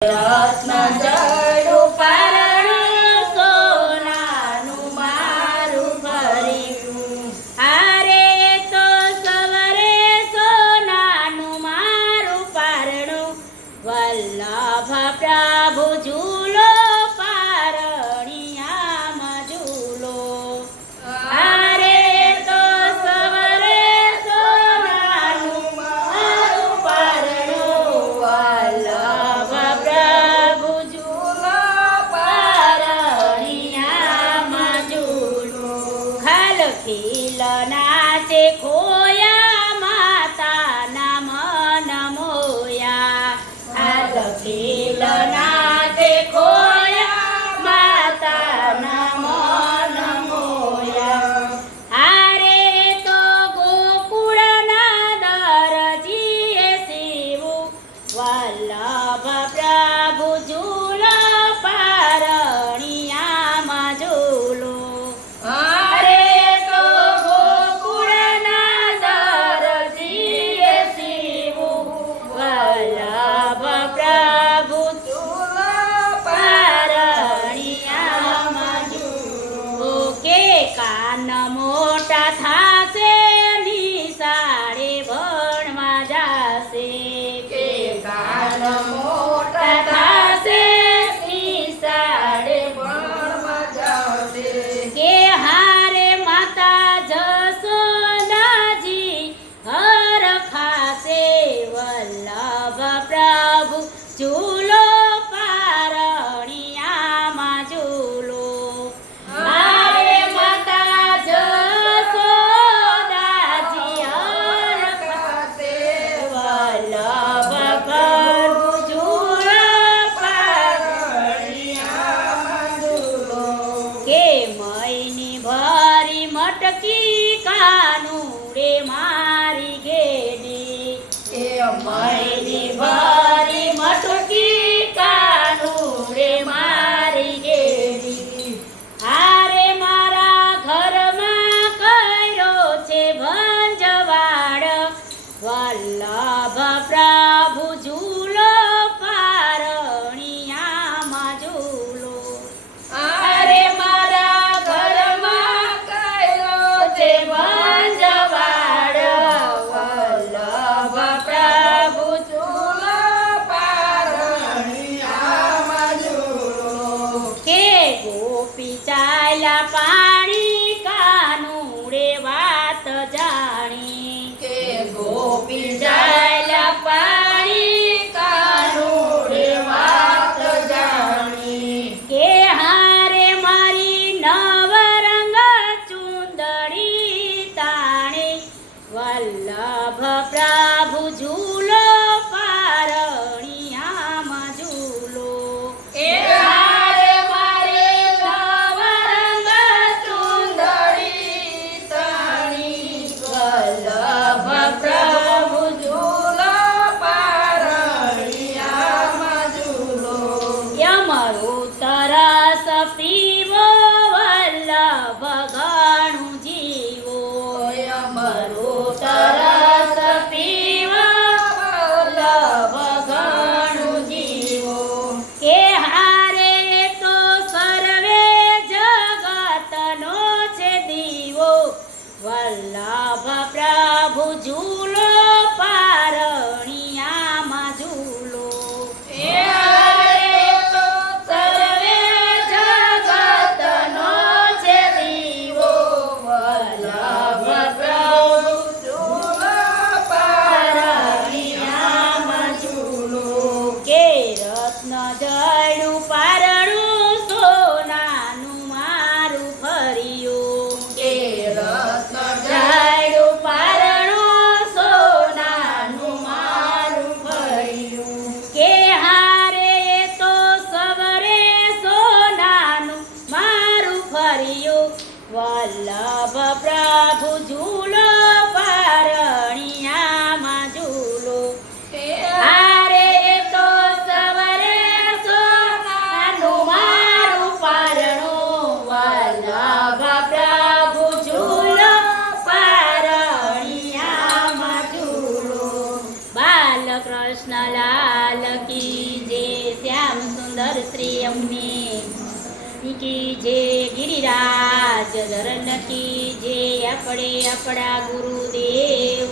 Rasna Jaya. ખોયા માતાના મન મોયા આ લખીલના તે ખોયા માતાના મન મોયા હારે તો ગોકુળના દરજીએ શિવું વલ્લભ મટકી કાનું રે મારી ગેડી એ મારી ભારી મટકી રે મારી ગેડી હારે મારા ઘરમાં કર્યો છે ભંજવાડ. વલ્લભ પ્રભુ જુ be জুল વલ્લભ પ્રભુ ઝૂલો સુંદર કી જે ગિરિરાજ ધરણ કી જે આપણે આપણા ગુરુદેવ